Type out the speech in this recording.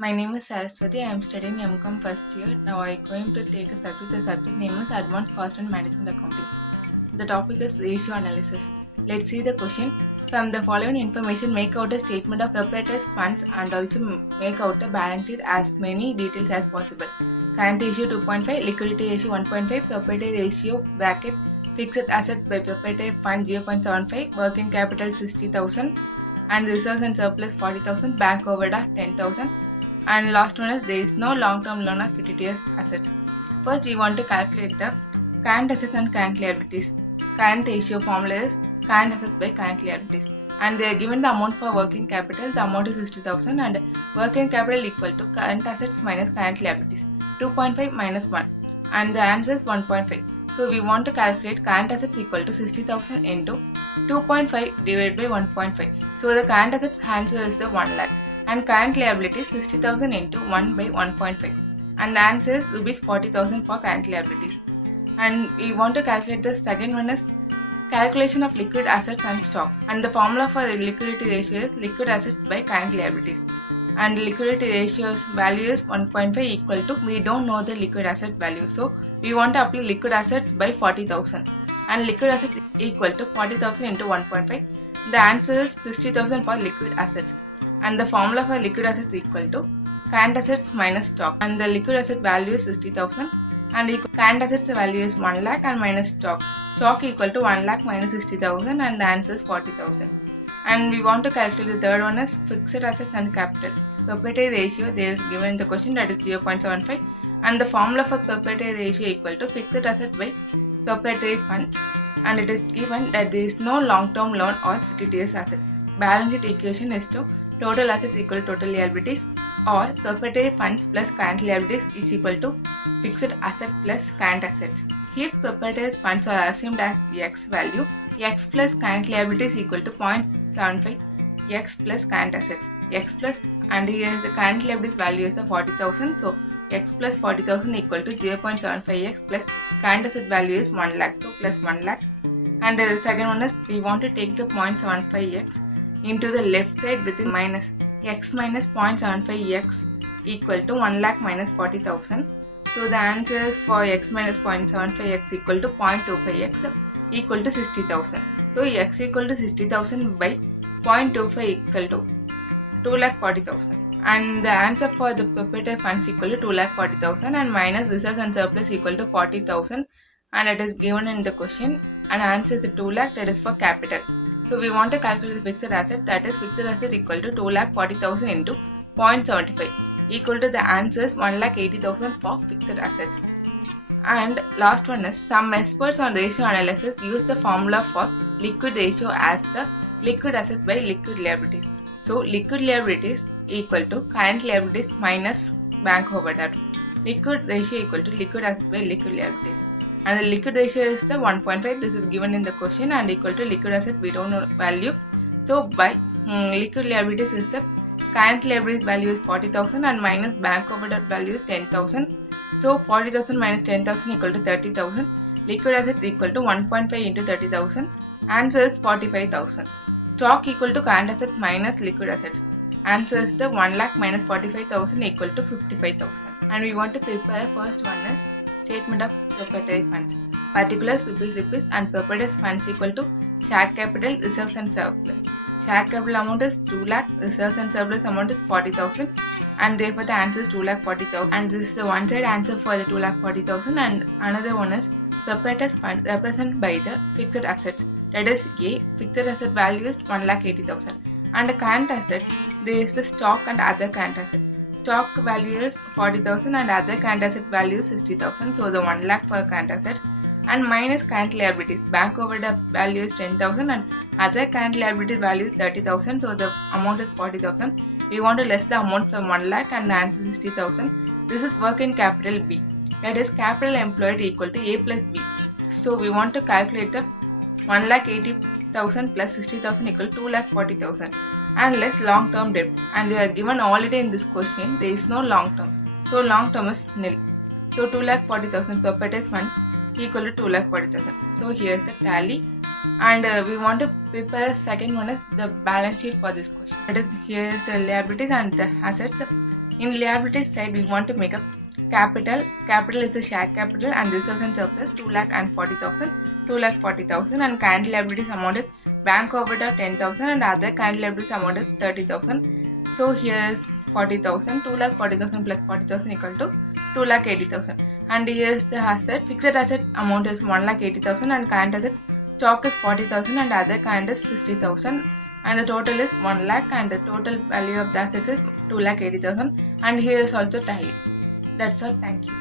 My name is Saraswati. I am studying M.Com first year. Now I am going to take a subject. The subject name is Advanced Cost and Management Accounting. The topic is ratio analysis. Let's see the question. From the following information, make out a statement of proprietors' funds and also make out a balance sheet as many details as possible. Current ratio 2.5, liquidity ratio 1.5, proprietary ratio bracket fixed assets by proprietary fund 0.75, working capital 60,000 and reserves and surplus 40,000, bank overdraft 10,000. And last one is there is no long-term loan or fictitious assets. First, we want to calculate the current assets and current liabilities. Current ratio formula is current assets by current liabilities. And they are given the amount for working capital. The amount is 60,000 and working capital equal to current assets minus current liabilities. 2.5 minus 1. And the answer is 1.5. So we want to calculate current assets equal to 60,000 into 2.5 divided by 1.5. So the current assets answer is the 1 lakh. And current liabilities 60,000 into 1 by 1.5 and the answer is rupees 40,000 for current liabilities. And we want to calculate the second one is calculation of liquid assets and stock, and the formula for the liquidity ratio is liquid assets by current liabilities, and liquidity ratio's value is 1.5 equal to, we don't know the liquid asset value, so we want to apply liquid assets by 40,000 and liquid assets equal to 40,000 into 1.5. The answer is 60,000 for liquid assets. And the formula for liquid assets equal to current assets minus stock, and the liquid asset value is 60,000 and current assets value is 1 lakh and minus stock equal to 1 lakh minus 60,000 and the answer is 40,000. And we want to calculate the third one is fixed assets and capital. Proprietary ratio there is given in the question, that is 0.75, and the formula for proprietary ratio equal to fixed assets by proprietary funds, and it is given that there is no long-term loan or fictitious asset. Balance sheet equation is to total assets equal to total liabilities, or proprietary funds plus current liabilities is equal to fixed asset plus current assets. If proprietary funds are assumed as X value, X plus current liabilities equal to 0.75 X plus current assets. X plus, and here the current liabilities value is the 40,000, so X plus 40,000 equal to 0.75 X plus current asset value is 1 lakh, so plus 1 lakh. And the second one is we want to take the 0.75 X into the left side with minus x minus 0.75 x equal to 1 lakh minus 40,000. So the answer for x minus 0.75 x equal to 0.25 x equal to 60,000. So x equal to 60,000 by 0.25 equal to 2,40,000. And the answer for the proprietary funds equal to 2,40,000 and minus reserves and surplus equal to 40,000, and it is given in the question, and answer is the 2 lakh, that is for capital. So we want to calculate the fixed asset, that is fixed asset equal to 2,40,000 into 0.75 equal to, the answer is 1,80,000 for fixed assets. And last one is some experts on ratio analysis use the formula for liquid ratio as the liquid assets by liquid liabilities. So liquid liabilities equal to current liabilities minus bank overdraft. Liquid ratio equal to liquid assets by liquid liabilities. And the liquid ratio is the 1.5, this is given in the question, and equal to liquid asset we don't know value. So by liquid liabilities is the current liabilities value is 40,000 and minus bank overdraft value is 10,000. So 40,000 minus 10,000 equal to 30,000. Liquid assets equal to 1.5 into 30,000. Answer is 45,000. Stock equal to current assets minus liquid assets. Answer is the 1 lakh minus 45,000 equal to 55,000. And we want to prepare first one is statement of proprietary funds. Particulars rupees and proprietary funds equal to share capital, reserves and surplus. Share capital amount is 2 lakh, reserves and surplus amount is 40,000, and therefore the answer is 2,40,000. And this is the one side answer for the 2,40,000, and another one is proprietary funds represented by the fixed assets. That is A, fixed asset value is 1,80,000, and the current assets there is the stock and other current assets. Stock value is 40,000 and other current asset value is 60,000, so the 1 lakh for current assets, and minus current liabilities. Bank overdraft value is 10,000 and other current liabilities value is 30,000, so the amount is 40,000. We want to less the amount from 1 lakh and the answer is 60,000. This is working capital B, that is capital employed equal to A plus B. So we want to calculate the 1,80,000 plus 60,000 equal to 2,40,000. And less long term debt, and they are given already in this question, there is no long term, so long term is nil. So 2,40,000 proprietary funds equal to 2,40,000. So here is the tally, and we want to prepare a second one is the balance sheet for this question. That is, here is the liabilities and the assets. In liabilities side, we want to make up capital. Capital is the share capital and reserves and surplus 2,40,000, 2,40,000, and current liabilities amount is bank overdraft 10,000 and other current liabilities amount is 30,000. So here is 40,000, 2,40,000 plus 40,000 equal to 2,80,000. And here is the asset. Fixed asset amount is 1,80,000 and current asset stock is 40,000 and other current is 60,000. And the total is 1 lakh and the total value of the assets is 2,80,000, and here is also tally. That's all. Thank you.